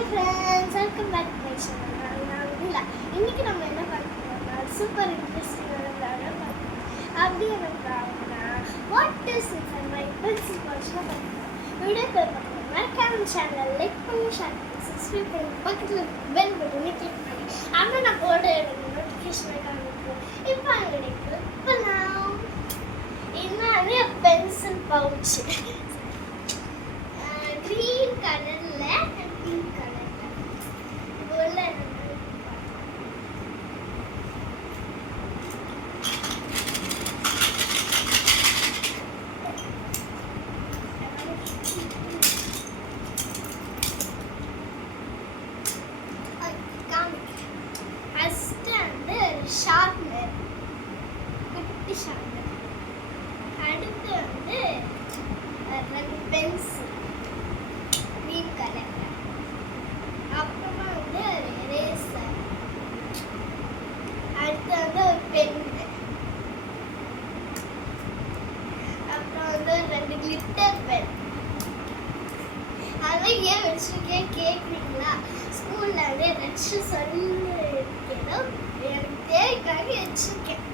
Hi friends, welcome back to my channel. நான் இல்லை, இன்றைக்கி நம்ம என்ன பார்க்கணும்னா சூப்பர் இன்ட்ரெஸ்டிங்கான பார்க்கணும். அப்படி என்னன்னா what is inside my pencil pouch தான் பார்க்கணும். வீடியோ பார்க்கணும் மறக்காம சேனல் லைக் பண்ணி ஷேர் பண்ணி சப்ஸ்கிரைப் பண்ணி பக்கத்தில் பெல் பட்டனை கிளிக் பண்ணி ஆனால் நான் போட நோட்டிஃபிகேஷனை காமிப்போம். இப்போ அங்கே போகலாம். என்னது பென்சில் பவுச் green கலர்ல pink கலர்ல போல ஷார்ப்னர், குட்டி ஷார்ப்னர். அடுத்து வந்து ரெண்டு பென்சில் கிரீன் கலர்ல. அப்புறமா வந்து எரேசர். அடுத்து வந்து ஒரு பென்னு. அப்புறம் வந்து ரெண்டு கிளிட்டர் பென். அதெல்லாம் ஏன் வச்சிருக்கேன் கேட்குறீங்களா? ஸ்கூல்ல வந்து ஏதாச்சும் சொல்லிருக்கேன், எனக்கு தேவைக்காக வச்சிருக்கேன்.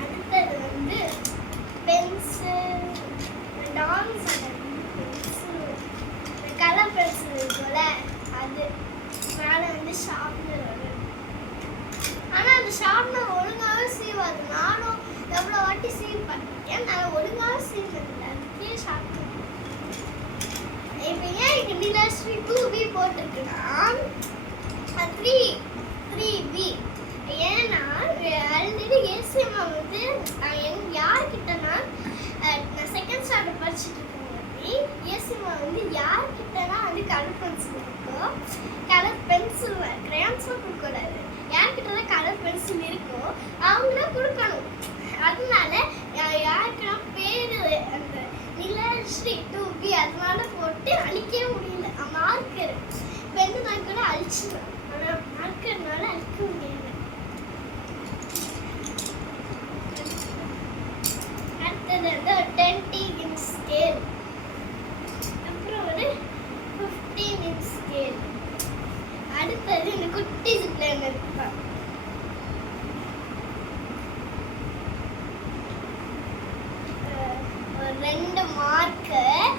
அடுத்தது வந்து pencil, dance pencil, colour pencil இருக்குல்ல அது மேலே வந்து ஷார்ப்னர் வரும். ஆனால் அந்த ஷார்ப்னர் ஒழுங்காக சீவாது. நானும் எவ்வளோ வாட்டி சீவ் பண்ணிருக்கேன், நான் ஒழுங்காக சீவதில்லை. அதுக்கே ஷார்ப்னர். இப்போ ஏன் இங்கே டிலர்ஸ்ட்ரி 2B போட்டிருக்குன்னா 3B. ஏன்னா ஆல்ரெடி ஏசிஎம்மா வந்து யார்கிட்டனா நான் செகண்ட் ஸ்டாண்டர்ட் படிச்சுட்டு இருக்கும்போது ஏசிஎம்மா வந்து யார்கிட்டனா வந்து கலர் பென்சில் இருக்கோ, கலர் பென்சில் கிரேயான்ஸும் கொடுக்கூடாது. யார்கிட்டனா கலர் பென்சில் இருக்கோ அவங்க தான் கொடுக்கணும். அதனால யாருக்கெல்லாம் பேர் அந்த நிலஸ்ரீ 2B அதனால போட்டு அழிக்கவே முடியல. மார்க்கர் பெண்ணு தான் கூட அழிச்சிடும், ஆனால் மார்க்கர்னால அழிக்க முடியல. அடுத்தது வந்து 20 இன்ச் ஸ்கேல், அப்புறம் ஒரு 15 இன்ச் ஸ்கேல். அடுத்தது இந்த குட்டி ஜிப்லைன் இருப்பா. ஒரு 2 மார்க்கர்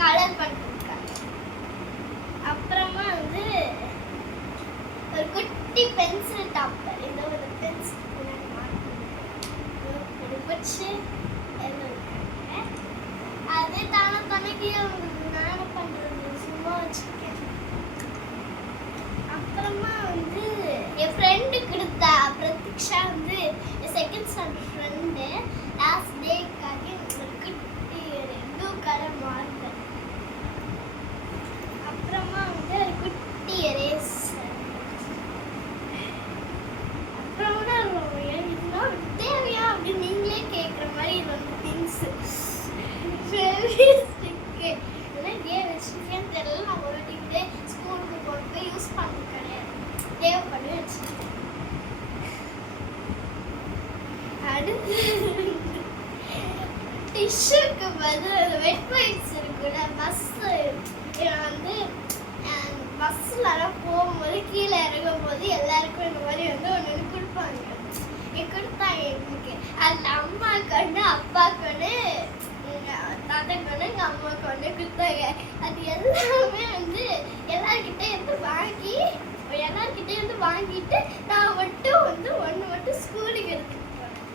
கலர் பண்ணிருக்காங்க. அப்புறமா வந்து ஒரு குட்டி பென்சில் டாப்பர். இந்த ஒரு பென்சில் வச்சு அது தானே தனக்கு நானும் பண்றது சும்மா வச்சிருக்கேன். அப்புறமா வந்து என் ஃப்ரெண்டு கொடுத்தா பிரதீக்ஷா வந்து என் செகண்ட் ஸ்டாண்டர்ட் ஃப்ரெண்டு லாஸ்ட் டேக்காக ஒரு குட்டி ப்ளூ கலர் மார்க்கர். அப்புறமா வந்து ஒரு குட்டி எரேசர். அப்புறமா இதெல்லாம் தேவையா அப்படின்னு நீங்களே கேட்குற மாதிரி இது வந்து திங்ஸு. ஃபெவிஸ்டிக்கு இதெல்லாம் ஏன் வச்சுருக்கேன்னு தெரியல. நான் ஒரு வாட்டிக்கிட்டே ஸ்கூலுக்கு கொண்டு போய் யூஸ் பண்ணது கிடையாது, தேவைப்படி வச்சுருக்கேன். அடுத்து டிஷ்யூக்கு பதில் வெட் வைப்ஸ் இருக்குல்ல, பஸ்ஸு வந்து பஸ்ஸில் போகும்போது கீழே இறங்கும் போது எல்லாருக்கும் இந்த மாதிரி வந்து ஒன்று கொடுப்பாங்க. கொடுத்தாங்க எங்களுக்கு. அந்த அம்மாவுக்கு ஒன்று, அப்பாவுக்கு ஒன்று, தாத்தாக்கு ஒன்று, எங்கள் அம்மாவுக்கு ஒன்று கொடுத்தாங்க. அது எல்லாமே வந்து எல்லார்கிட்டே இருந்து வாங்கிட்டு நான் மட்டும் வந்து ஒன்று மட்டும் ஸ்கூலுக்கு எடுத்துட்டு போனேன்.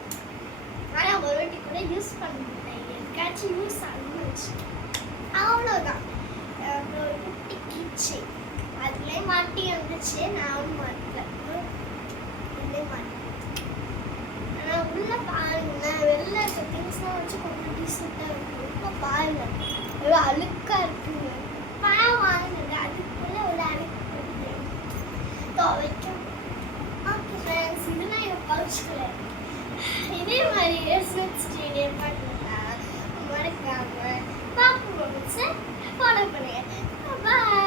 ஆனால் ஒரு வாட்டி கூட யூஸ் பண்ண மாட்டேன், எதுக்காச்சும் யூஸ் ஆகுச்சு, அவ்வளோதான். அப்புறம் ஒரு குட்டி கிச்சை அதுலேயே மாட்டி வந்துச்சு. நானும் மாட்டேன், இதுலேயே மாட்டேன். ஆனால் உள்ள பாருங்க, வெளில இருக்க திங்ஸ்லாம் வச்சு கொஞ்சம் டீசெண்டாக இருக்கும். இப்போ பாருங்க எவ்வளோ அழுக்காக இருக்குங்க. பணம் வாங்கினது அதுக்குள்ளே ஒரு அழுக்கு துவைக்கும். ஓகே ஃப்ரெண்ட்ஸ், இதெல்லாம் எங்கள் பவுச்சுக்குள்ள. இதே மாதிரி ஸ்விட்ச் ஸ்டேடியம் பண்ணுங்க, மறக்காம பாப்பு மொமெண்ட்ஸை ஃபாலோ பண்ணுங்க. பாய்.